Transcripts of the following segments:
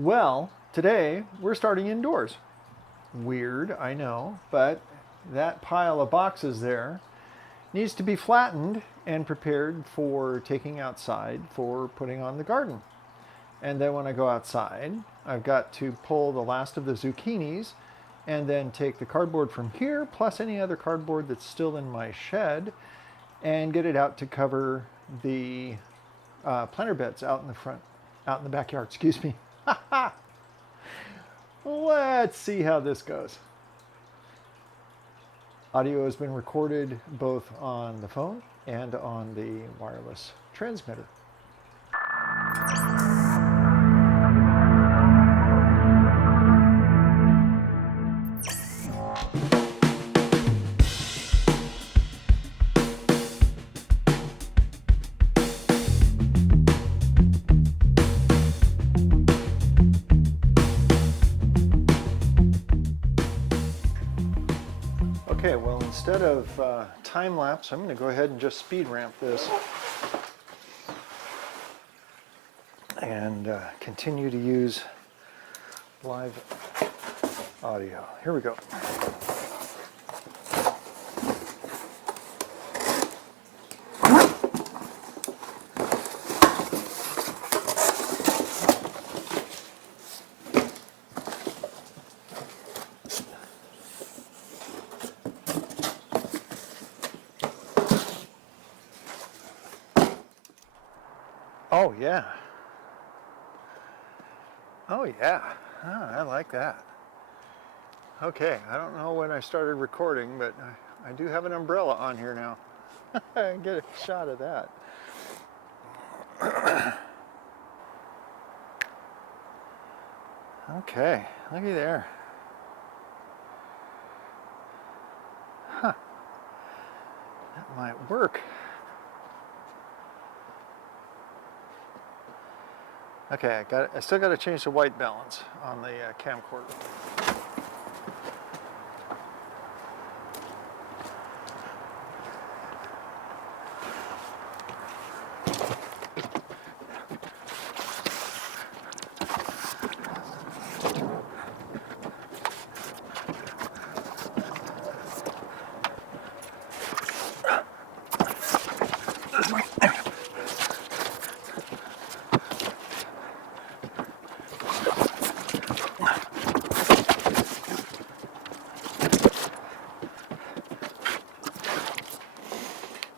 Well, today we're starting indoors. Weird, I know, but that pile of boxes there needs to be flattened and prepared for taking outside for putting on the garden. And then when I go outside, I've got to pull the last of the zucchinis and then take the cardboard from here, plus any other cardboard that's still in my shed, and get it out to cover the planter beds out in the front, out in the backyard, excuse me. Let's see how this goes. Audio has been recorded both on the phone and on the wireless transmitter. Okay, well, instead of time lapse, I'm going to go ahead and just speed ramp this and continue to use live audio. Here we go. Oh yeah. Oh yeah. I like that. Okay, I don't know when I started recording, but I do have an umbrella on here now. I get a shot of that. Okay, looky there. Huh. That might work. Okay, I still got to change the white balance on the camcorder.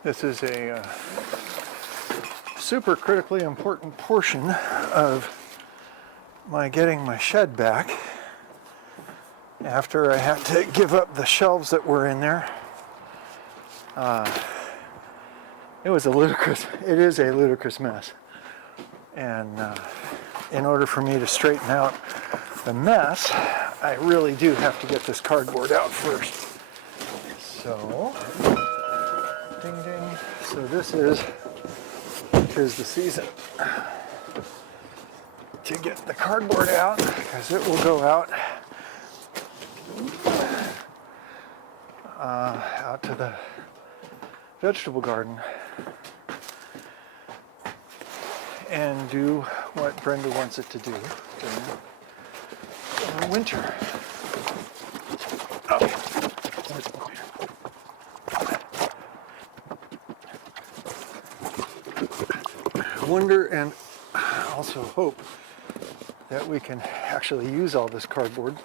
This is a super critically important portion of my getting my shed back after I had to give up the shelves that were in there. It is a ludicrous mess. And in order for me to straighten out the mess, I really do have to get this cardboard out first. So, ding ding. So this is, tis the season to get the cardboard out, because it will go out out to the vegetable garden and do what Brenda wants it to do during winter. Okay. I wonder and also hope that we can actually use all this cardboard,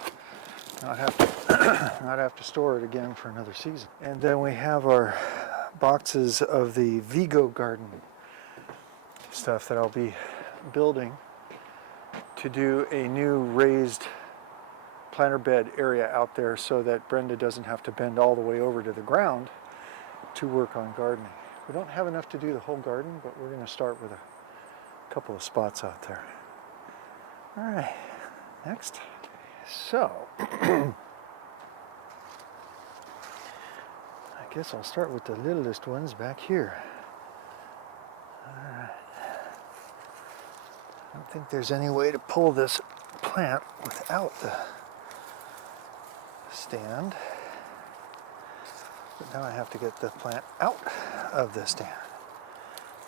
not have to store it again for another season. And then we have our boxes of the Veg Garden stuff that I'll be building to do a new raised planter bed area out there so that Brenda doesn't have to bend all the way over to the ground to work on gardening. We don't have enough to do the whole garden, but we're going to start with a couple of spots out there. All right, next. So, I guess I'll start with the littlest ones back here. All right. I don't think there's any way to pull this plant without the stand. But now I have to get the plant out of the stand.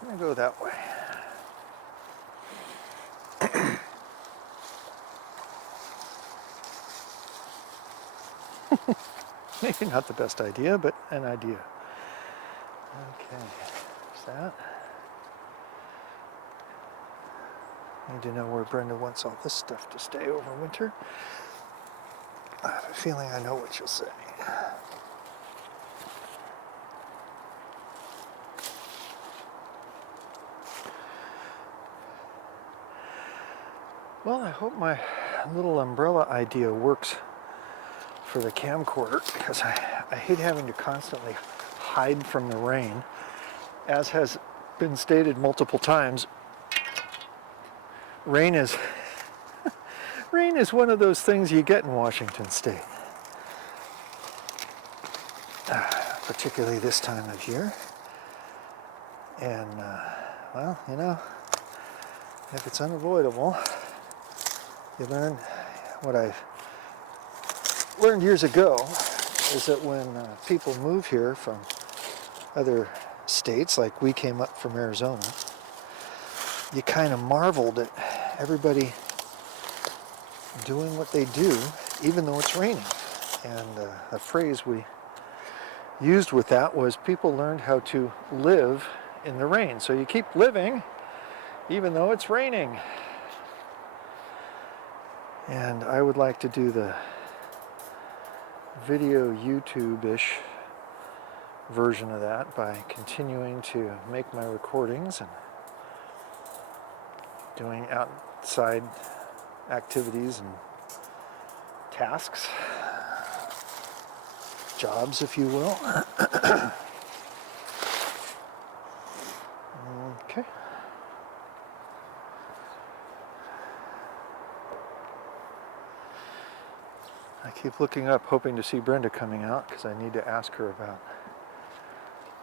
I'm going to go that way. Maybe not the best idea, but an idea. Okay, there's that. Need to know where Brenda wants all this stuff to stay over winter. I have a feeling I know what she'll say. Well, I hope my little umbrella idea works for the camcorder, because I hate having to constantly hide from the rain. As has been stated multiple times, rain is one of those things you get in Washington State, particularly this time of year. And well, you know, if it's unavoidable, you learn. What I learned years ago is that when people move here from other states, like we came up from Arizona, you kind of marveled at everybody doing what they do, even though it's raining. And a phrase we used with that was people learned how to live in the rain. So you keep living even though it's raining. And I would like to do the video YouTube-ish version of that by continuing to make my recordings and doing outside activities and tasks, jobs, if you will. Okay. I keep looking up, hoping to see Brenda coming out, because I need to ask her about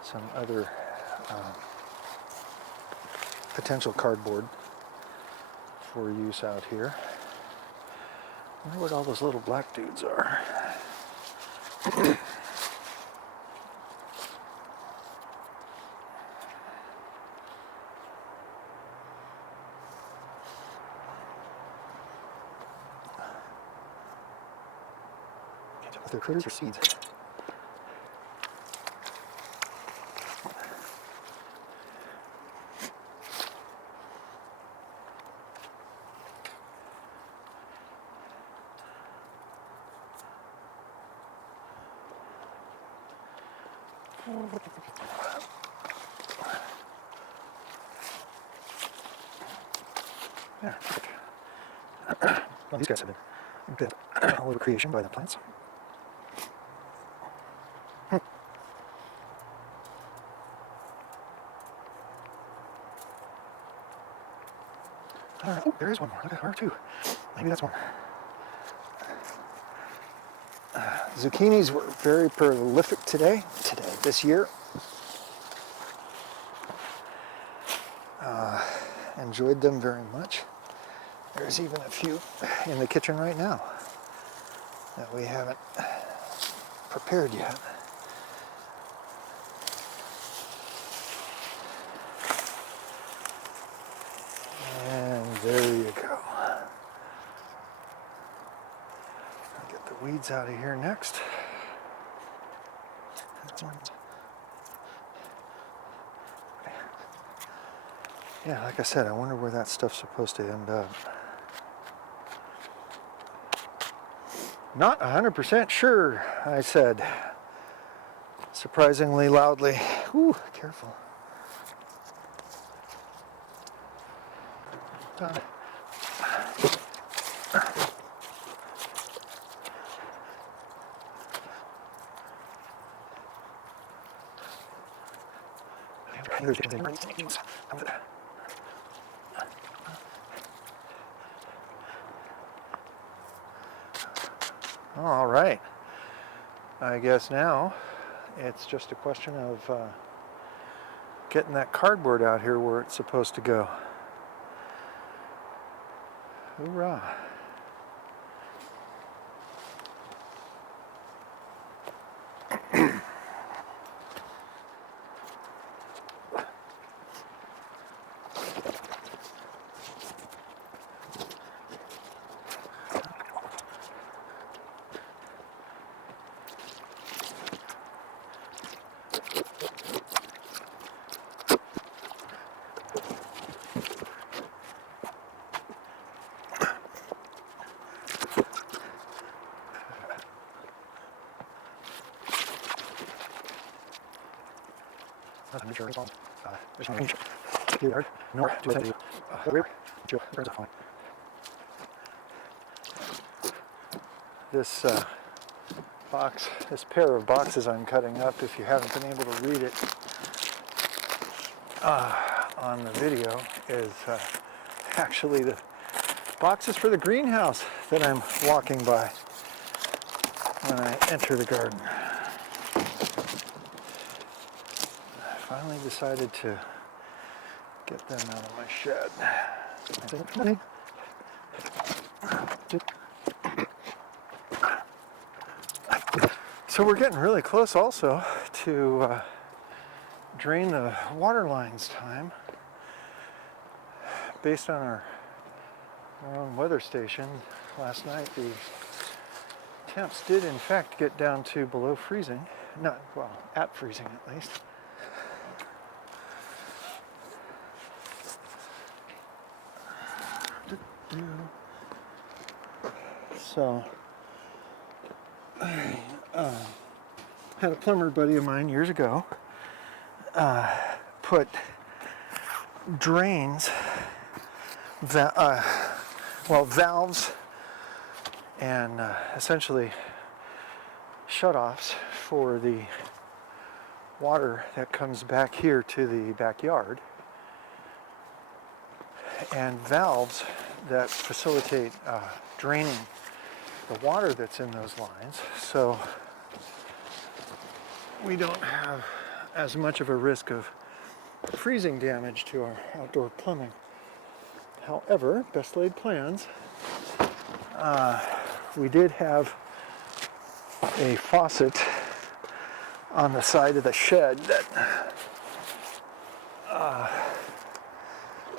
some other potential cardboard for use out here. I wonder what all those little black dudes are. Can't tell if they're critters or seeds. Yeah. Well, these guys have been a little creation by the plants. Oh, there is one more. Look at her too. Maybe that's one. Zucchinis were very prolific this year. Enjoyed them very much. There's even a few in the kitchen right now that we haven't prepared yet. And there you go. I'll get the weeds out of here next. Yeah, like I said, I wonder where that stuff's supposed to end up. Not 100% sure, I said, surprisingly loudly. Ooh, careful. Done. All right. I guess now it's just a question of getting that cardboard out here where it's supposed to go. Hoorah. This box, this pair of boxes I'm cutting up, if you haven't been able to read it on the video, is actually the boxes for the greenhouse that I'm walking by when I enter the garden. I finally decided to get them out of my shed. So we're getting really close also to drain the water lines time. Based on our own weather station last night, the temps did in fact get down to below freezing. Not, well, at freezing at least. So I had a plumber buddy of mine years ago put drains, valves, and essentially shutoffs for the water that comes back here to the backyard, and valves that facilitate draining the water that's in those lines, so we don't have as much of a risk of freezing damage to our outdoor plumbing. However, best laid plans. We did have a faucet on the side of the shed that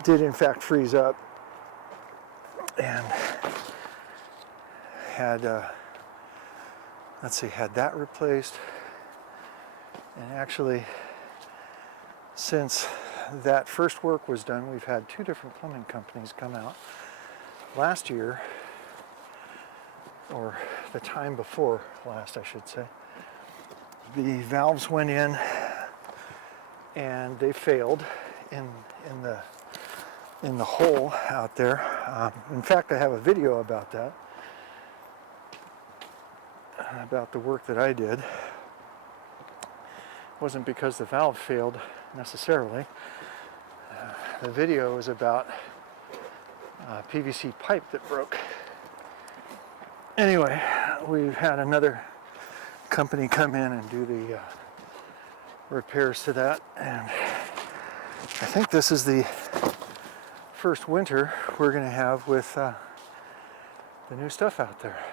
did in fact freeze up, and had had that replaced. And actually, since that first work was done, we've had 2 different plumbing companies come out. Last year, or the time before last, I should say, the valves went in and they failed in the hole out there. In fact, I have a video about that, about the work that I did. It wasn't because the valve failed necessarily. The video is about a PVC pipe that broke. Anyway, we've had another company come in and do the repairs to that, and I think this is the first winter we're going to have with the new stuff out there.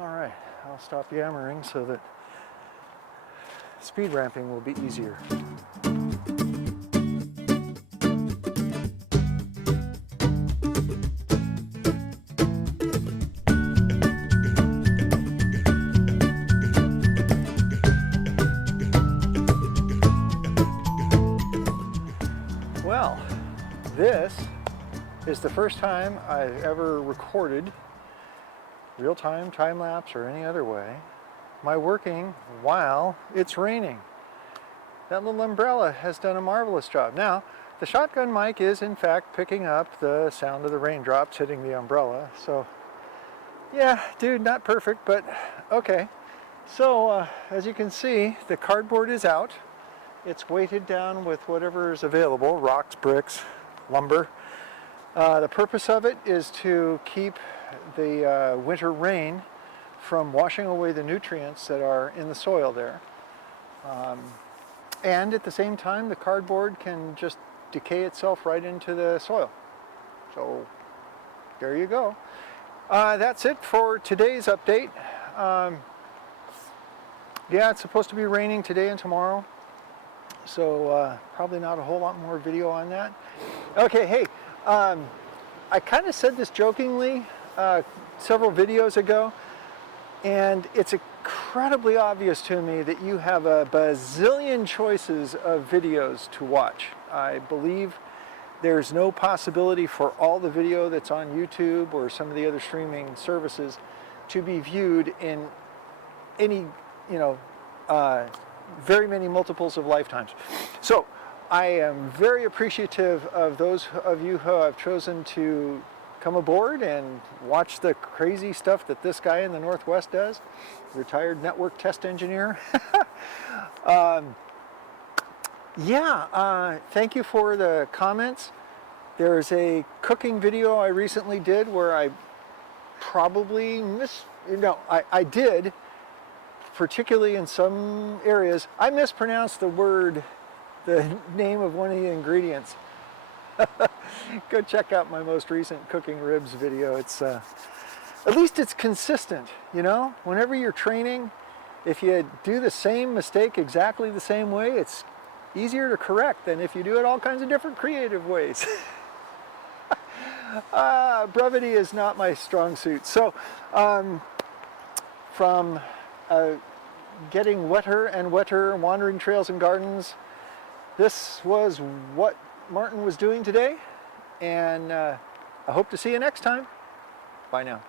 All right, I'll stop yammering so that speed ramping will be easier. Well, this is the first time I've ever recorded real-time, time-lapse, or any other way my working while it's raining. That little umbrella has done a marvelous job. Now, the shotgun mic is in fact picking up the sound of the raindrops hitting the umbrella. So, yeah, dude, not perfect, but okay. So, as you can see, the cardboard is out. It's weighted down with whatever is available, rocks, bricks, lumber. The purpose of it is to keep the winter rain from washing away the nutrients that are in the soil there. And at the same time, the cardboard can just decay itself right into the soil. So there you go. That's it for today's update. Yeah, it's supposed to be raining today and tomorrow, so probably not a whole lot more video on that. Okay, hey, I kind of said this jokingly several videos ago, and it's incredibly obvious to me that you have a bazillion choices of videos to watch. I believe there's no possibility for all the video that's on YouTube or some of the other streaming services to be viewed in any, very many multiples of lifetimes. So I am very appreciative of those of you who have chosen to come aboard and watch the crazy stuff that this guy in the Northwest does, retired network test engineer. Thank you for the comments. There's a cooking video I recently did where I probably I did, particularly in some areas, I mispronounced the name of one of the ingredients. Go check out my most recent cooking ribs video. It's at least it's consistent, you know? Whenever you're training, if you do the same mistake exactly the same way, it's easier to correct than if you do it all kinds of different creative ways. Brevity is not my strong suit. So from getting wetter and wetter, wandering trails and gardens, this was what Martin was doing today, and I hope to see you next time. Bye now.